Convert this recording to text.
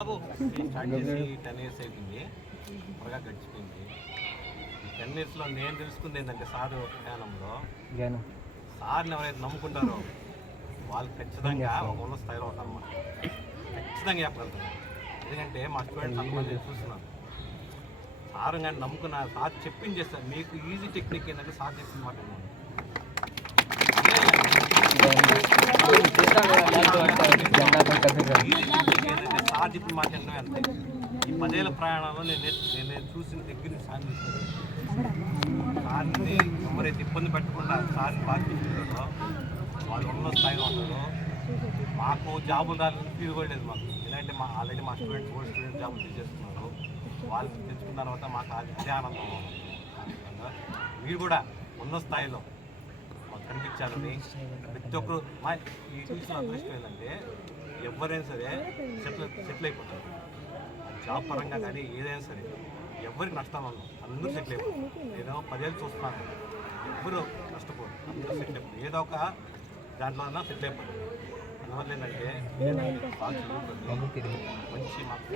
Start చేసి 10 years అయిపోయింది, త్వరగా గడిచిపోయింది. ఈ 10 yearsలో నేను తెలుసుకుంది ఏంటంటే సార్ జ్ఞానంలో సార్ని ఎవరైతే నమ్ముకుంటారో వాళ్ళు ఖచ్చితంగా ఒక ఉన్న స్థాయిలో ఉంటారన్నమాట. ఖచ్చితంగా చెప్పగలుగుతారు. ఎందుకంటే మా స్టూడెంట్స్ అంతమంది చూస్తున్నాను. సార్ కానీ నమ్ముకున్న సార్ చెప్పింది చేస్తారు. మీకు ఈజీ టెక్నిక్ ఏంటంటే సార్ చెప్పిన మాట సార్ చెప్పిన మాట అంతే. ఈ 10 ఏళ్ల ప్రయాణంలో నేను చూసిన దగ్గర సార్ చూస్తాను. సార్ని ఎవరైతే ఇబ్బంది పెట్టకుండా సార్ని బాగా తీసుకుంటారో వాళ్ళు ఉన్న స్థాయిలో ఉంటారో. మాకు జాబులు రాలేదు ఫీల్ కూడా లేదు మాకు. ఎందుకంటే ఆల్రెడీ మా స్టూడెంట్ జాబులు తీసేస్తున్నారు. వాళ్ళు తెచ్చుకున్న తర్వాత మాకు అదే ఆనందం. మీరు కూడా ఉన్న స్థాయిలో మాకు కనిపించాలని ప్రతి ఒక్కరు మా ఈ ట్యూషన్ అదృష్టం ఏంటంటే ఎవరైనా సరే సెటిల్ అయిపోతారు. జాబ్ పరంగా కానీ ఏదైనా సరే ఎవరికి నష్టం ఉండదు. అందరూ సెటిల్ అయిపోతారు. నేను 10 ఏళ్ళు చూస్తున్నాను, ఎవరు నష్టపోరు, అందరూ సెటిల్ అయిపోతారు. ఏదో ఒక దాంట్లో సెటిల్ అయిపోతారు. అందువల్ల ఏంటంటే బాగా చదువుతుంది, మంచి మాకు